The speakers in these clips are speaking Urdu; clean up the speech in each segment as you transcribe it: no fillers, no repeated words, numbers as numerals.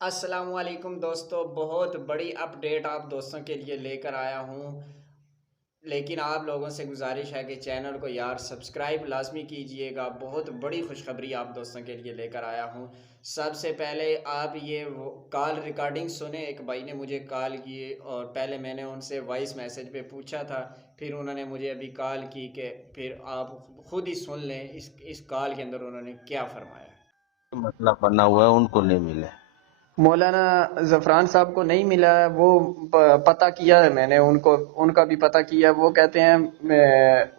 السلام علیکم دوستو، بہت بڑی اپڈیٹ آپ دوستوں کے لیے لے کر آیا ہوں، لیکن آپ لوگوں سے گزارش ہے کہ چینل کو یار سبسکرائب لازمی کیجئے گا۔ بہت بڑی خوشخبری آپ دوستوں کے لیے لے کر آیا ہوں۔ سب سے پہلے آپ یہ کال ریکارڈنگ سنیں۔ ایک بھائی نے مجھے کال کی اور پہلے میں نے ان سے وائس میسج پہ پوچھا تھا، پھر انہوں نے مجھے ابھی کال کی، کہ پھر آپ خود ہی سن لیں اس کال کے اندر انہوں نے کیا فرمایا۔ مسئلہ بنا ہوا ہے ان کو نہیں ملے۔ مولانا زفران صاحب کو نہیں ملا ہے، وہ پتہ کیا ہے میں نے ان کا بھی پتہ کیا، وہ کہتے ہیں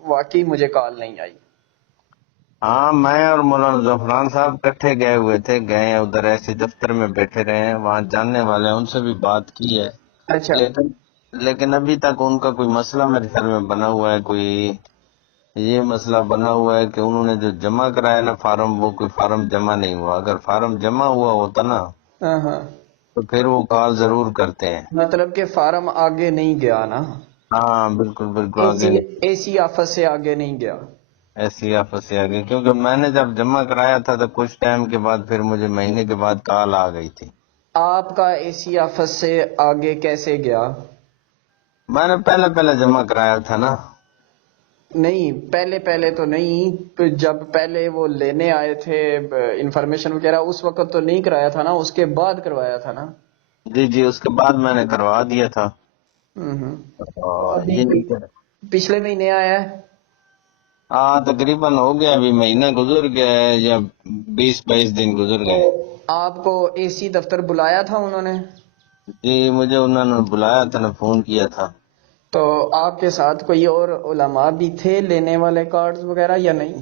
واقعی مجھے کال نہیں آئی۔ ہاں، میں اور مولانا زعفران صاحب کٹھے گئے ہوئے تھے، گئے ہیں ادھر، ایسے دفتر میں بیٹھے رہے ہیں، وہاں جاننے والے ہیں، ان سے بھی بات کی ہے، اچھا لیکن ابھی تک ان کا کوئی مسئلہ میرے خیال میں بنا ہوا ہے، کوئی یہ مسئلہ بنا ہوا ہے کہ انہوں نے جو جمع کرایا نا فارم، وہ کوئی فارم جمع نہیں ہوا۔ اگر فارم جمع ہوا ہوتا نا ہاں ہاں، تو پھر وہ کال ضرور کرتے ہیں۔ مطلب کہ فارم آگے نہیں گیا نا، ہاں بالکل بالکل، آگے نہیں، اے سی آفس سے آگے نہیں گیا۔ ایسی آفت سے آگے، کیونکہ میں نے جب جمع کرایا تھا تو کچھ ٹائم کے بعد پھر مجھے مہینے کے بعد کال آ گئی تھی۔ آپ کا اے سی آفس سے آگے کیسے گیا؟ میں نے پہلے جمع کرایا تھا نا۔ نہیں، پہلے تو نہیں، جب پہلے وہ لینے آئے تھے انفارمیشن وغیرہ، اس وقت تو نہیں کرایا تھا نا، اس کے بعد کروایا تھا نا۔ جی جی، اس کے بعد میں نے کروا دیا تھا۔ ہوں، تو اور ابھی یہ پچھلے مہینے آیا ہے؟ ہاں تقریباً ہو گیا، ابھی مہینہ گزر گیا ہے یا 20-22 دن گزر تو گئے۔ آپ کو اے سی دفتر بلایا تھا انہوں نے؟ جی، مجھے انہوں نے بلایا تھا نا، فون کیا تھا۔ تو آپ کے ساتھ کوئی اور علماء بھی تھے لینے والے کارڈز وغیرہ یا نہیں؟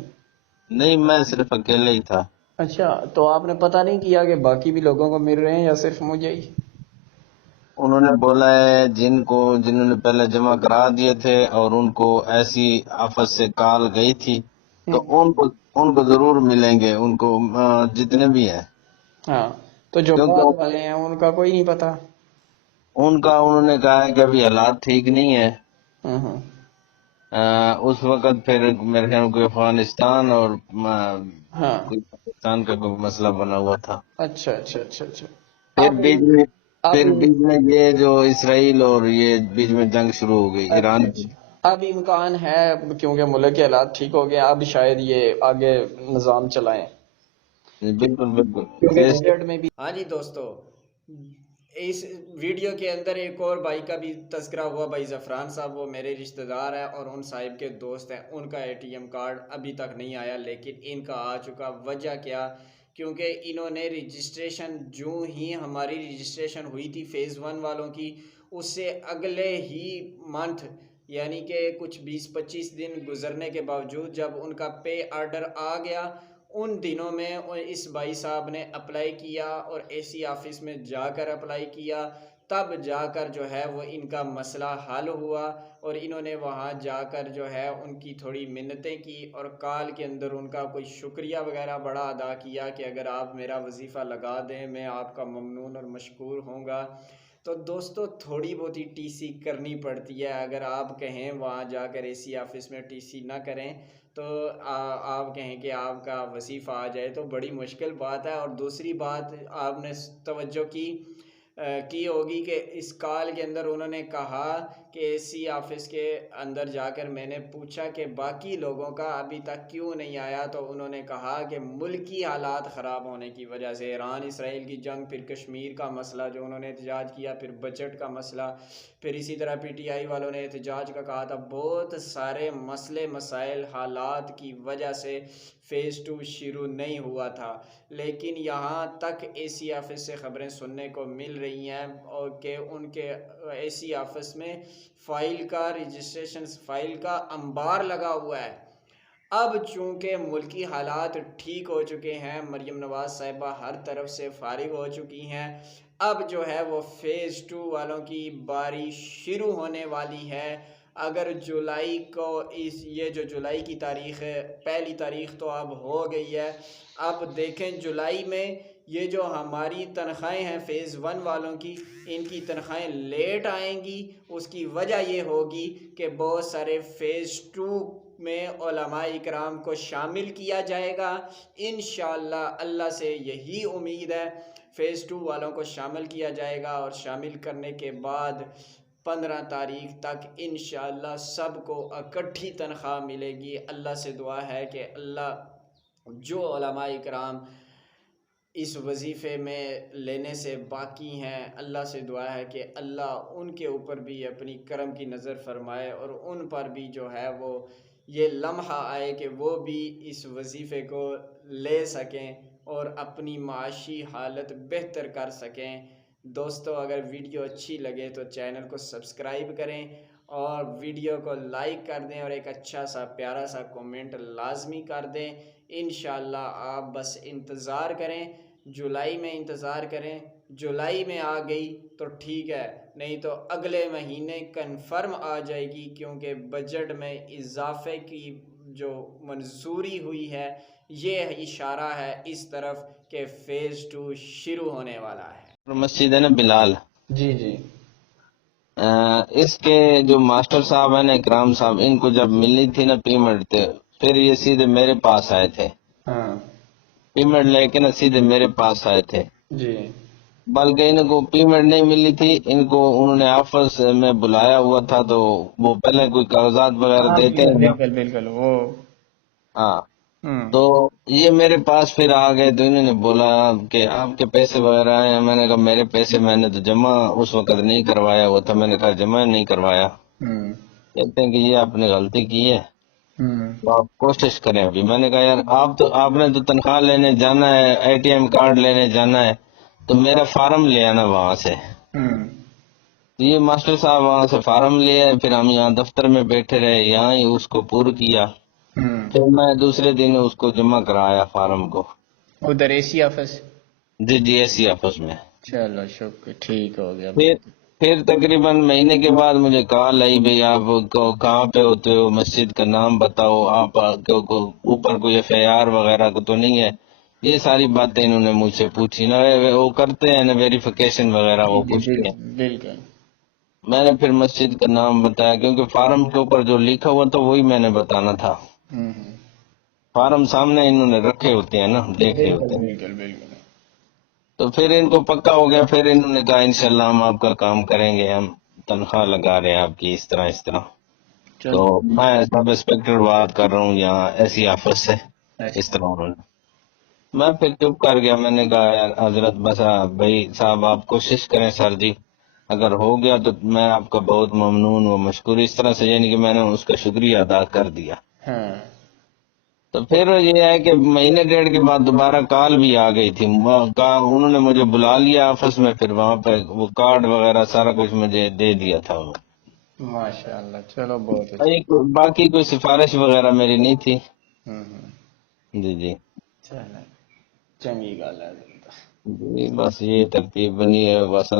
نہیں، میں صرف اکیلے ہی تھا۔ اچھا، تو آپ نے پتہ نہیں کیا کہ باقی بھی لوگوں کو مل رہے ہیں یا صرف مجھے ہی؟ انہوں نے بولا ہے جنہوں نے پہلے جمع کرا دیے تھے اور ان کو ایسی آفت سے کال گئی تھی تو ان کو ضرور ملیں گے، ان کو جتنے بھی ہیں، ہاں، تو جو کیونکہ بعد والے ہیں ان کا کوئی نہیں پتہ؟ انہوں نے کہا ہے کہ ابھی حالات ٹھیک نہیں ہے۔ ہوں ہوں، اس وقت پھر میرے خیال میں کوئی افغانستان اور ہاں، کوئی پاکستان کا کوئی مسئلہ بنا ہوا تھا۔ اچھا اچھا اچھا اچھا۔ پھر اب بیچ میں اب یہ جو اسرائیل اور یہ بیچ میں جنگ شروع ہو گئی اچھا ایران کی۔ اچھا، اب امکان ہے کیونکہ ملک کے حالات ٹھیک ہو گئے، اب شاید یہ آگے نظام چلائیں، بالکل بالکل، کیونکہ بجٹ میں بھی۔ ہاں جی دوستو، اس ویڈیو کے اندر ایک اور بھائی کا بھی تذکرہ ہوا، بھائی زفران صاحب، وہ میرے رشتہ دار ہیں اور ان صاحب کے دوست ہیں، ان کا اے ٹی ایم کارڈ ابھی تک نہیں آیا، لیکن ان کا آ چکا۔ وجہ کیا؟ کیونکہ انہوں نے رجسٹریشن، جو ہی ہماری رجسٹریشن ہوئی تھی فیز 1 والوں کی، اس سے اگلے ہی منتھ، یعنی کہ کچھ 20-25 دن گزرنے کے باوجود جب ان کا پے آرڈر آ گیا، ان دنوں میں اس بھائی صاحب نے اپلائی کیا اور اے سی آفس میں جا کر اپلائی کیا، تب جا کر جو ہے وہ ان کا مسئلہ حل ہوا، اور انہوں نے وہاں جا کر جو ہے ان کی تھوڑی منتیں کی اور کال کے اندر ان کا کوئی شکریہ وغیرہ بڑا ادا کیا کہ اگر آپ میرا وظیفہ لگا دیں میں آپ کا ممنون اور مشکور ہوں گا۔ تو دوستو، تھوڑی بہت ہی ٹی سی کرنی پڑتی ہے، اگر آپ کہیں وہاں جا کر اے سی آفس میں ٹی سی نہ کریں تو آپ کہیں کہ آپ کا وظیفہ آ جائے تو بڑی مشکل بات ہے۔ اور دوسری بات آپ نے توجہ کی ہوگی کہ اس کال کے اندر انہوں نے کہا کہ اے سی آفس کے اندر جا کر میں نے پوچھا کہ باقی لوگوں کا ابھی تک کیوں نہیں آیا، تو انہوں نے کہا کہ ملکی حالات خراب ہونے کی وجہ سے، ایران اسرائیل کی جنگ، پھر کشمیر کا مسئلہ جو انہوں نے احتجاج کیا، پھر بجٹ کا مسئلہ، پھر اسی طرح پی ٹی آئی والوں نے احتجاج کا کہا تھا، بہت سارے مسئلے مسائل حالات کی وجہ سے فیز 2 شروع نہیں ہوا تھا۔ لیکن یہاں تک اے سی آفس سے خبریں سننے کو مل رہی ہیں اور کہ ان کے اے سی آفس میں فائل کا رجسٹریشن فائل کا انبار لگا ہوا ہے۔ اب چونکہ ملکی حالات ٹھیک ہو چکے ہیں، مریم نواز صاحبہ ہر طرف سے فارغ ہو چکی ہیں، اب جو ہے وہ فیز 2 والوں کی باری شروع ہونے والی ہے۔ اگر جولائی کو یہ جو جولائی کی تاریخ ہے، پہلی تاریخ تو اب ہو گئی ہے، اب دیکھیں جولائی میں یہ جو ہماری تنخواہیں ہیں فیز 1 والوں کی، ان کی تنخواہیں لیٹ آئیں گی۔ اس کی وجہ یہ ہوگی کہ بہت سارے فیز 2 میں علماء اکرام کو شامل کیا جائے گا انشاءاللہ۔ اللہ سے یہی امید ہے، فیز 2 والوں کو شامل کیا جائے گا، اور شامل کرنے کے بعد 15 تاریخ تک انشاءاللہ سب کو اکٹھی تنخواہ ملے گی۔ اللہ سے دعا ہے کہ اللہ جو علماء اکرام اس وظیفے میں لینے سے باقی ہیں، اللہ سے دعا ہے کہ اللہ ان کے اوپر بھی اپنی کرم کی نظر فرمائے، اور ان پر بھی جو ہے وہ یہ لمحہ آئے کہ وہ بھی اس وظیفے کو لے سکیں اور اپنی معاشی حالت بہتر کر سکیں۔ دوستو، اگر ویڈیو اچھی لگے تو چینل کو سبسکرائب کریں اور ویڈیو کو لائک کر دیں، اور ایک اچھا سا پیارا سا کومنٹ لازمی کر دیں۔ انشاءاللہ آپ بس انتظار کریں، جولائی میں انتظار کریں۔ جولائی میں آ گئی تو ٹھیک ہے، نہیں تو اگلے مہینے کنفرم آ جائے گی، کیونکہ بجٹ میں اضافے کی جو منظوری ہوئی ہے یہ اشارہ ہے اس طرف کہ فیز 2 شروع ہونے والا ہے۔ مسجد ہے نا بلال، جی جی اس کے جو ماسٹر صاحب ہیں نا اکرام صاحب، ان کو جب ملنی تھی نا پیمنٹ، پھر یہ سیدھے میرے پاس آئے تھے، ہاں پیمنٹ لے کے نا سیدھے میرے پاس آئے تھے، جی بلکہ ان کو پیمنٹ نہیں ملی تھی، ان کو انہوں نے آفس میں بلایا ہوا تھا، تو وہ پہلے کوئی کاغذات وغیرہ ہاں دیتے ہیں نا، بالکل بالکل وہ ہاں، تو یہ میرے پاس پھر آ گئے، تو انہوں نے بولا کہ آپ کے پیسے وغیرہ آئے ہیں۔ میں نے کہا میرے پیسے میں نے تو جمع اس وقت نہیں کروایا ہوا تھا، میں نے کہا جمع نہیں کروایا۔ کہتے ہیں کہ یہ آپ نے غلطی کی ہے، تو آپ کوشش کریں ابھی۔ میں نے کہا یار آپ نے تو تنخواہ لینے جانا ہے، اے ٹی ایم کارڈ لینے جانا ہے، تو میرا فارم لے آنا وہاں سے۔ تو یہ ماسٹر صاحب وہاں سے فارم لے آئے، پھر ہم یہاں دفتر میں بیٹھے رہے، یہاں ہی اس کو پور کیا، پھر میں دوسرے دن اس کو جمع کرایا فارم کو۔ ادھر اے سی آفس۔ جی جی ایسی آفس میں۔ چلو شکر، ٹھیک ہو گیا۔ پھر تقریباً مہینے کے بعد مجھے کال آئی، بھئی آپ کہاں پہ ہوتے ہو، مسجد کا نام بتاؤ، آپ اوپر کوئی ایف آئی آر وغیرہ کو تو نہیں ہے۔ یہ ساری باتیں انہوں نے مجھ سے پوچھی نا، وہ کرتے ہیں نا ویریفیکیشن وغیرہ، وہ پوچھتے ہیں۔ بالکل میں نے پھر مسجد کا نام بتایا، کیونکہ فارم کے اوپر جو لکھا ہوا تھا وہی میں نے بتانا تھا۔ فارم سامنے انہوں نے رکھے ہوتے ہیں نا، دیکھے ہوتے ہیں۔ بالکل بالکل۔ تو پھر ان کو پکا ہو گیا، پھر انہوں نے کہا انشاءاللہ ہم آپ کا کام کریں گے، ہم تنخواہ لگا رہے ہیں آپ کی، اس طرح۔ تو میں سب انسپیکٹر بات کر رہا ہوں یہاں ایسی آفس سے، اس طرح انہوں نے۔ میں پھر چپ کر گیا، میں نے کہا یار حضرت بس بھائی صاحب آپ کوشش کریں سر جی، اگر ہو گیا تو میں آپ کا بہت ممنون و مشکور، اس طرح سے، یعنی کہ میں نے اس کا شکریہ ادا کر دیا۔ تو پھر یہ ہے کہ مہینے ڈیڑھ کے بعد دوبارہ کال بھی آ گئی تھی، انہوں نے مجھے بلا لیا آفس میں، پھر وہاں پہ وہ کارڈ وغیرہ سارا کچھ مجھے دے دیا تھا انہوں ماشاء اللہ، چلو بہت اچھا۔ نے۔ باقی کوئی سفارش وغیرہ میری نہیں تھی۔ جی جی چلو چنگی گل ہے۔ جی، بس یہ ترتیب بنی ہے، بس